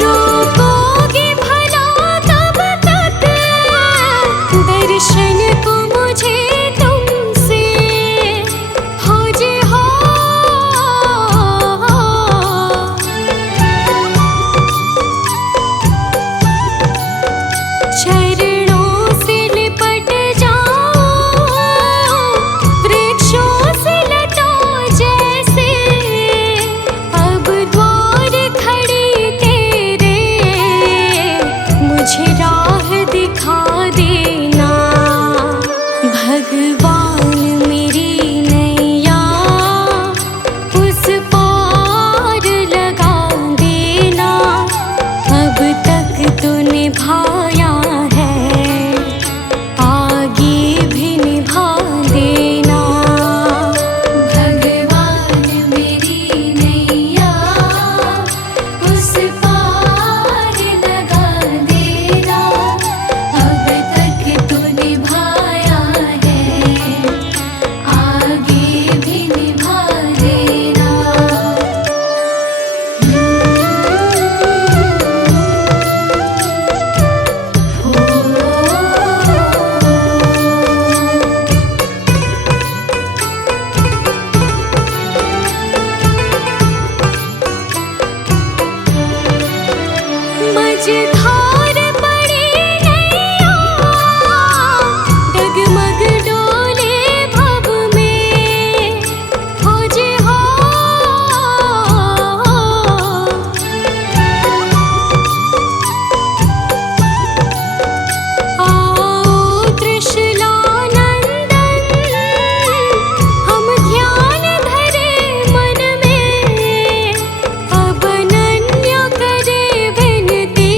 रोकोगे भला कब तक दर्शन को मुझे तुमसे हो जे हो। चरणों से लिपट जाओ वृक्षों से लता जैसे, अब द्वार खड़ी तेरे मुझे राह दिखा देना। भगवान मेरी नैया उस पार लगा देना। अब तक तो निभाया है, आगे भी निभा देना। भगवान मेरी नैया उस पार लगा देना। अब तक तो निभाया है, आगे भी निभा देना। मझधार पड़ी नैया डगमग डोले भव में हो जे हो। आओ त्रिशूलानंदन हम ध्यान धरे मन में। अब अनन्य करे विनती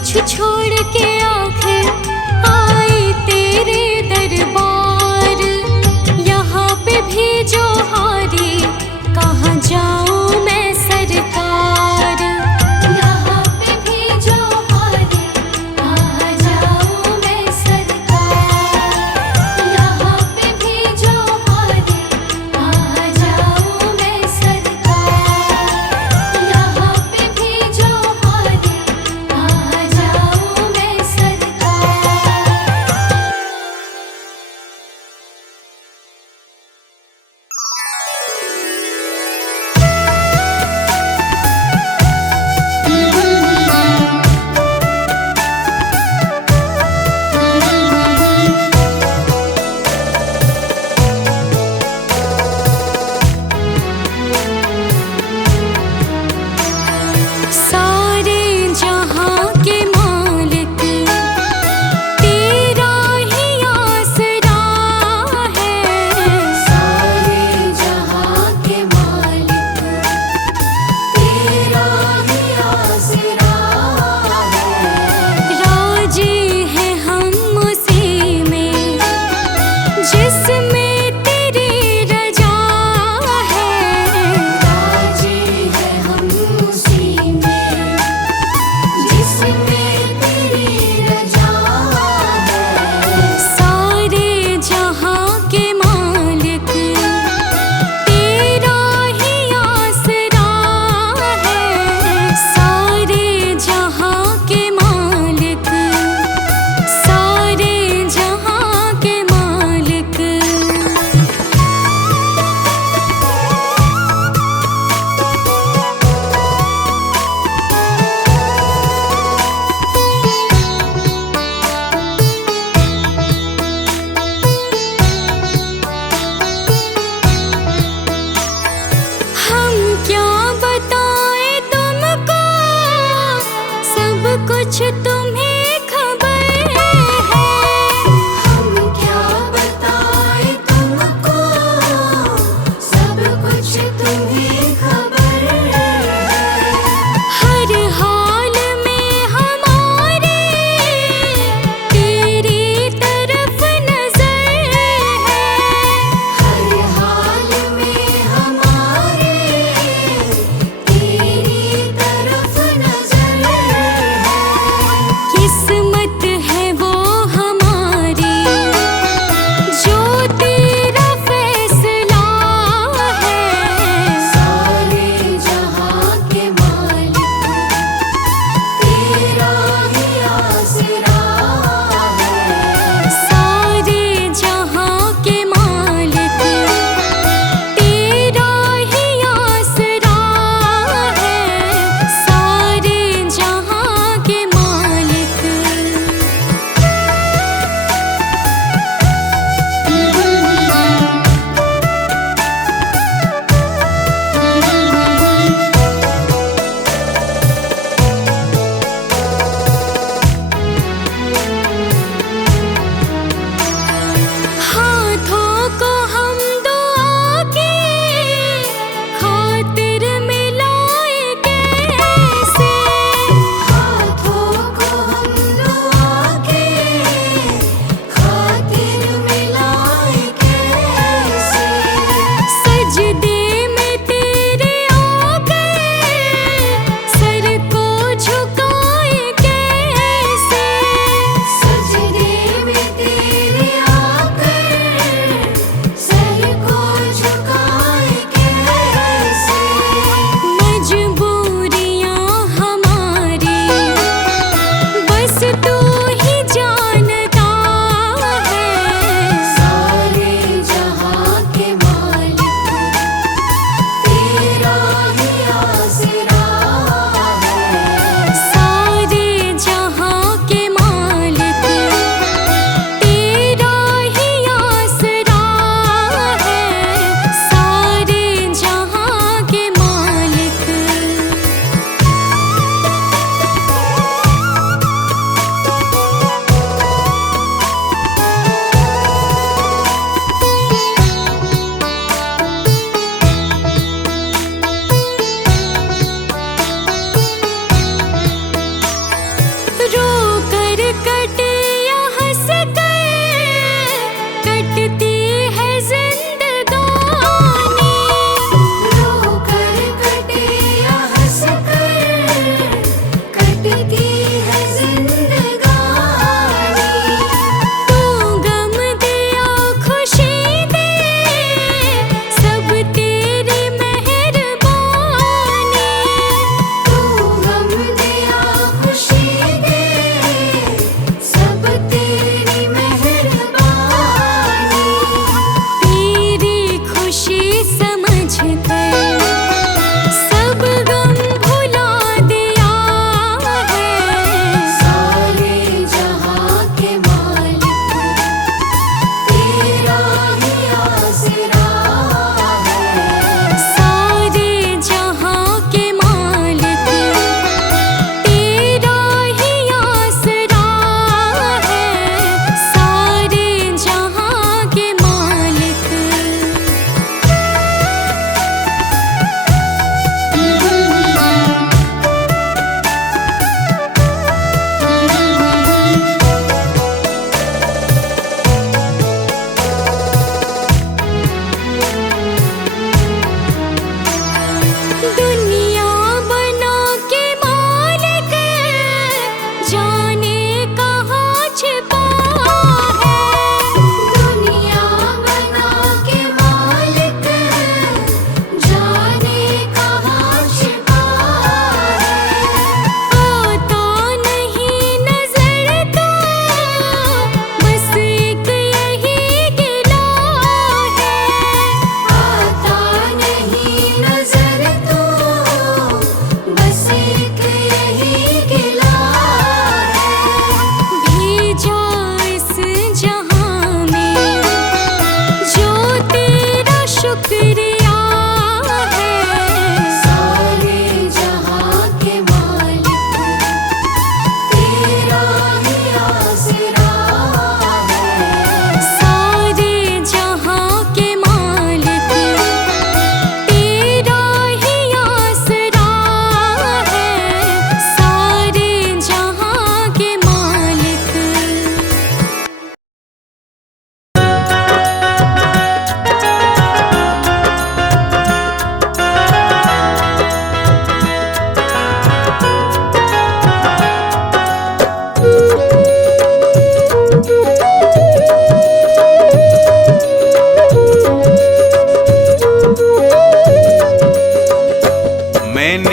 कुछ छोड़ के आखिर आई तेरे दरबार। यहाँ पे भी जो हारी, कहाँ जाऊँ मैं सरकार। यहाँ पे भी जो हारी, कहाँ जाऊँ मैं सरकार। यहाँ पे भी जो हारी, कहाँ जाऊँ मैं सरकार। यहाँ पे भी जो हारी, कहाँ जाऊँ मैं सरकार।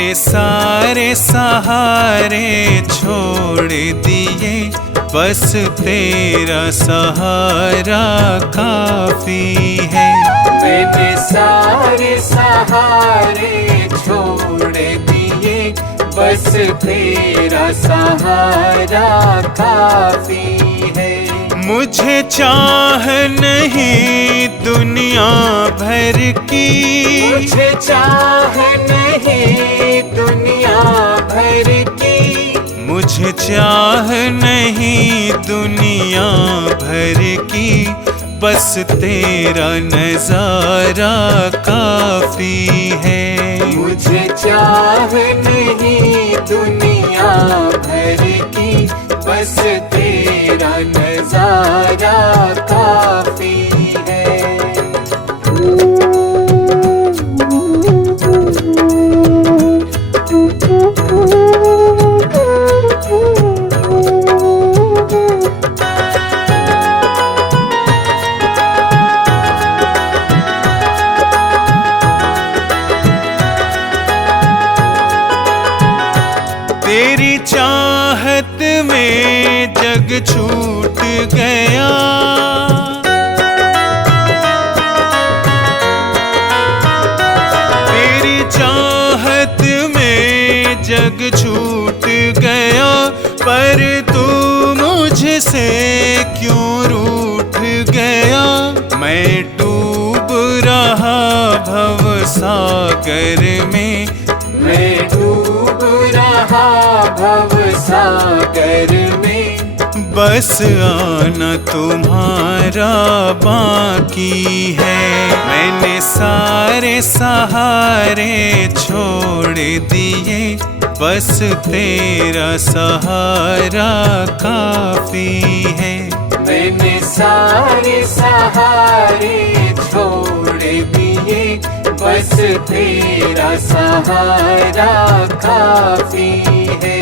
मैंने सारे सहारे छोड़ दिए, बस तेरा सहारा काफी है। मैंने सारे सहारे छोड़ दिए, बस तेरा सहारा काफी है। मुझे चाह नहीं दुनिया भर की, मुझे चाह नहीं दुनिया भर की, मुझे चाह नहीं दुनिया भर की, बस तेरा नजारा काफी है। मुझे चाह नहीं दुनिया भर की, बस तेरा नजारा काफी है। तेरी चाहत में जग छूट गया, तेरी चाहत में जग छूट गया, पर तू मुझसे क्यों रूठ गया। मैं डूब रहा भव सागर में, मैं डूब रहा भव सागर में, बस आना तुम्हारा बाकी है। मैंने सारे सहारे छोड़ दिए, बस तेरा सहारा काफी है। मैंने सारे सहारे छोड़ दिए, बस तेरा सहारा काफी है।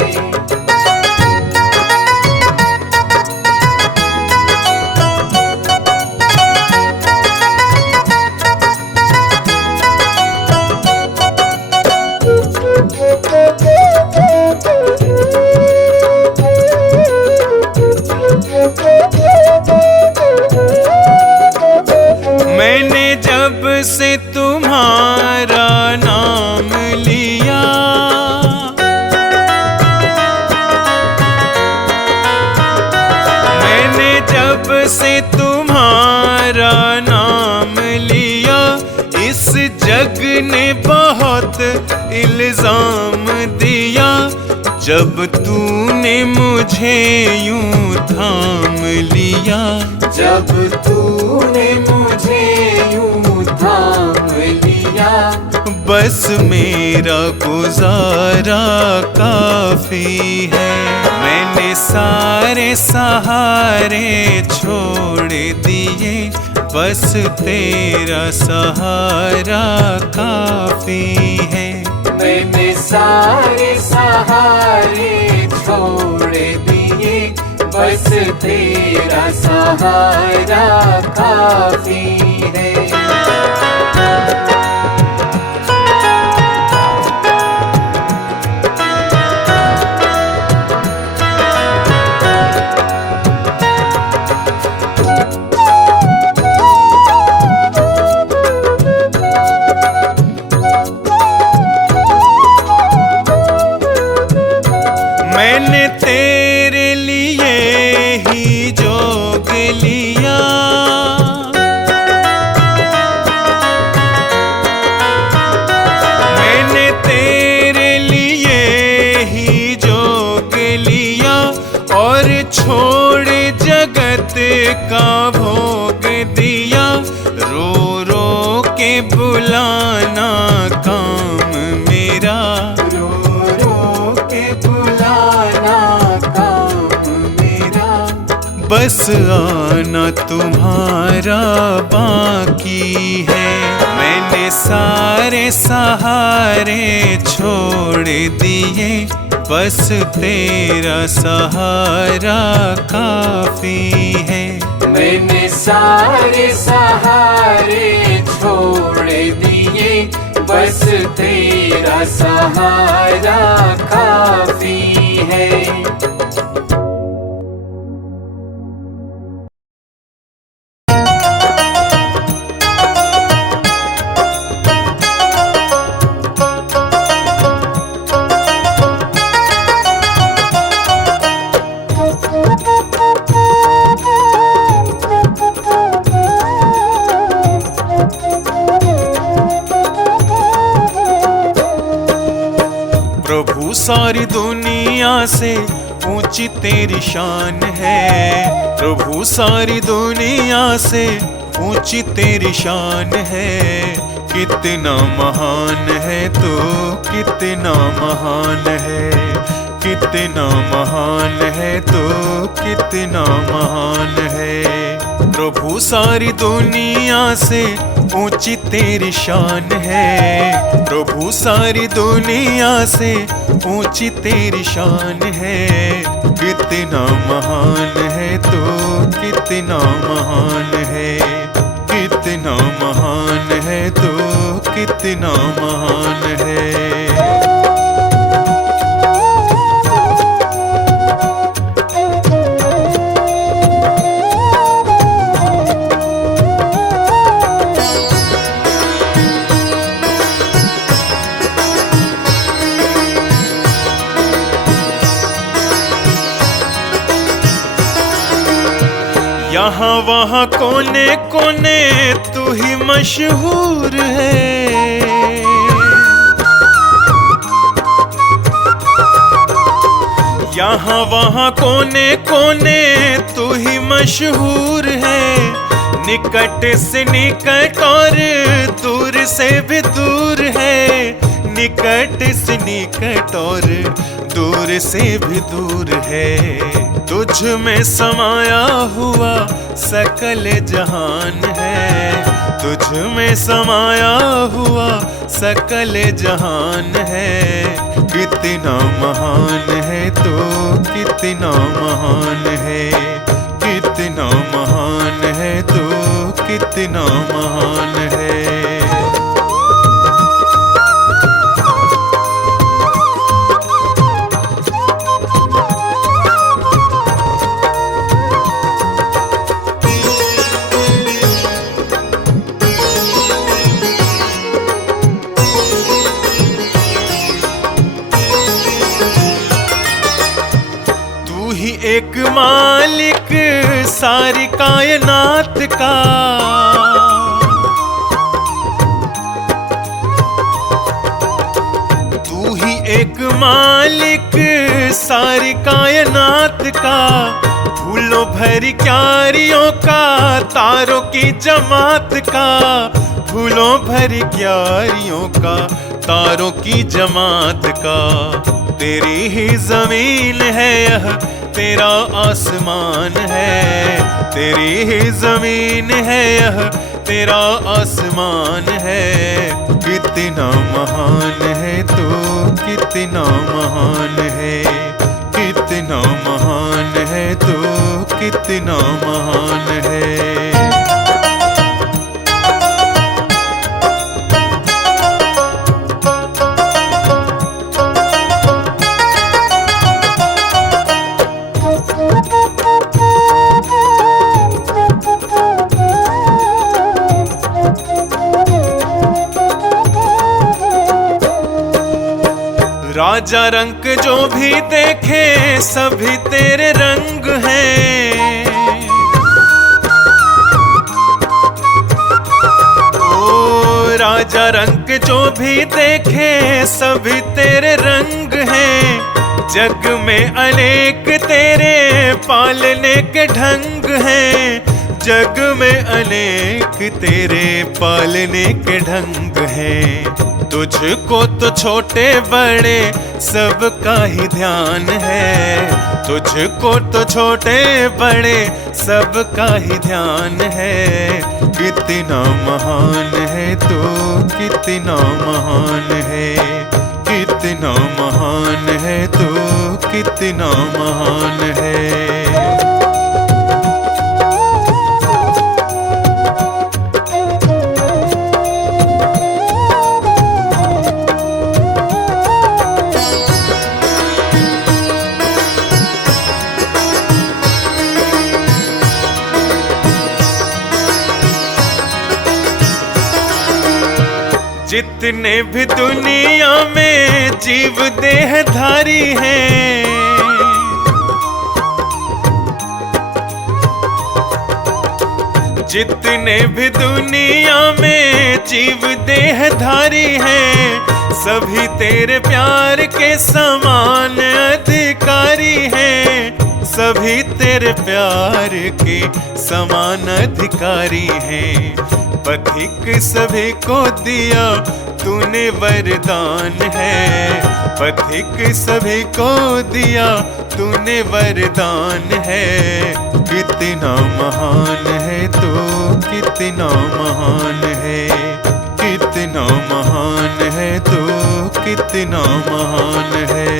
मैंने जब से तुम्हारा नाम लिया, मैंने जब से तुम्हारा नाम लिया, इस जग ने बहुत इल्जाम दिया। जब तूने मुझे यूं थाम लिया, जब तूने मुझे यूं थाम लिया, बस मेरा गुजारा काफी है। मैंने सारे सहारे छोड़ दिए, बस तेरा सहारा काफी है। मैंने सारे सहारे छोड़ दिए, बस तेरा सहारा काफी है। मैंने तेरे लिए ही जोग लिया, मैंने तेरे लिए ही जोग लिया, और छोड़ जगत का भोग दिया। रो रो के बुलाना काम मेरा, रो रो के बुलाना काम मेरा, बस आना तुम्हारा बाकी है। मैंने सारे सहारे छोड़ दिए, बस तेरा सहारा काफी है। मैंने सारे सहारे छोड़ दिए, बस तेरा सहारा काफी है। प्रभु सारी दुनिया से ऊंची तेरी शान है। प्रभु सारी दुनिया से ऊंची तेरी शान है। कितना महान है तो कितना महान है। कितना महान है तो कितना महान है। प्रभु सारी दुनिया से ऊंची तेरी शान है। प्रभु सारी दुनिया से ऊंची तेरी शान है। कितना महान है तो कितना महान है। कितना महान है तो कितना महान है। यहाँ वहाँ कोने कोने तू ही मशहूर है। यहाँ वहाँ कोने कोने तू ही मशहूर है। निकट से निकट और दूर से भी दूर है। निकट से निकट और दूर से भी दूर है। तुझ में समाया हुआ सकल जहान है। तुझ में समाया हुआ सकल जहान है। कितना महान है तो कितना महान है। कितना महान है तो कितना महान है। एक मालिक सारी कायनात का। तू ही एक मालिक सारी कायनात का। फूलों भरी क्यारियों का तारों की जमात का। फूलों भरी क्यारियों का तारों की जमात का। तेरी ही जमीन है यह तेरा आसमान है। तेरी ही जमीन है यह तेरा आसमान है। कितना महान है तो कितना महान है। कितना महान है तो कितना महान है। राजा रंग जो भी देखे सभी तेरे रंग हैं। ओ राजा रंग जो भी देखे सभी तेरे रंग हैं। जग में अनेक तेरे पालने के ढंग हैं। जग में अनेक तेरे पालने के ढंग हैं। तुझको तो छोटे बड़े सबका ही ध्यान है। तुझको तो छोटे बड़े सबका ही ध्यान है। कितना महान है तो कितना महान है। कितना महान है तो कितना महान है। जितने भी दुनिया में जीव देहधारी हैं, जितने भी दुनिया में जीव देहधारी हैं, सभी तेरे प्यार के समान अधिकारी हैं, सभी तेरे प्यार के समान अधिकारी हैं। पथिक सभी को दिया तूने वरदान है, पथिक सभी को दिया तूने वरदान है। कितना महान है तो कितना महान है, कितना महान है तो कितना महान है।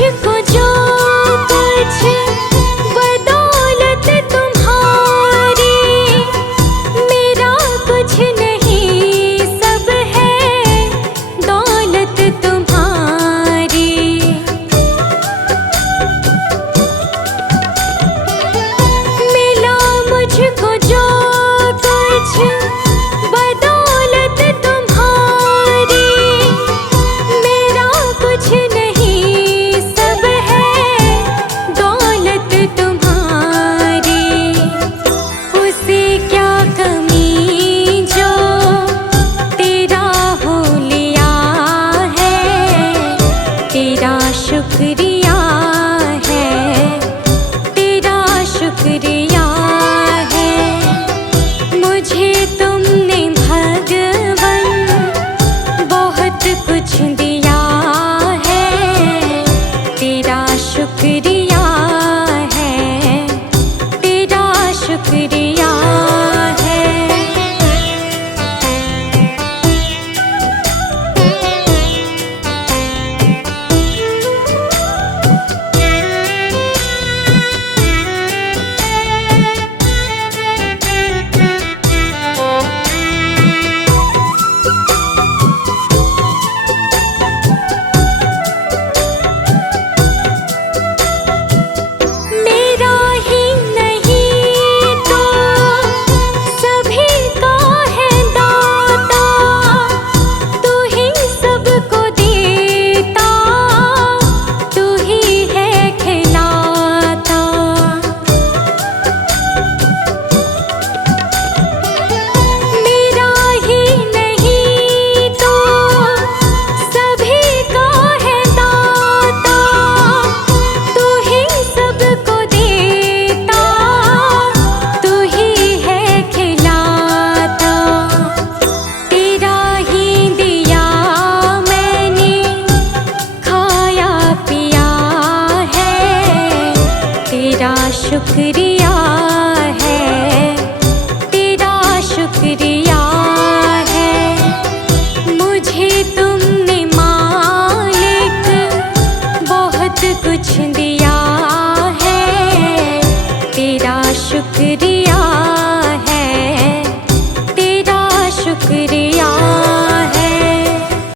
मुझको जो कुछ बदौलत तुम्हारी, मेरा कुछ नहीं सब है दौलत तुम्हारी। मिला मुझको जो कुछ बदौलत तुम्हारी, मेरा कुछ नहीं सब है दौलत तुम्हारी। उसे क्या कमी जो तेरा हो लिया है, तेरा शुक्रिया है, तेरा शुक्रिया है। मुझे तुमने भगवन बहुत कुछ दिया है, तेरा शुक्रिया है, तेरा शुक्रिया है। मेरा ही नहीं तो सभी का है दाता, तू ही सबको देता, तू ही है खिलाता। मेरा ही नहीं तो सभी का है दाता, तू ही सबको देता, तू ही है खिलाता। तेरा ही दिया मैंने खाया पिया है, तेरा शुक्रिया है, तेरा शुक्रिया है। मुझे तुमने मालिक बहुत कुछ दिया है, तेरा शुक्रिया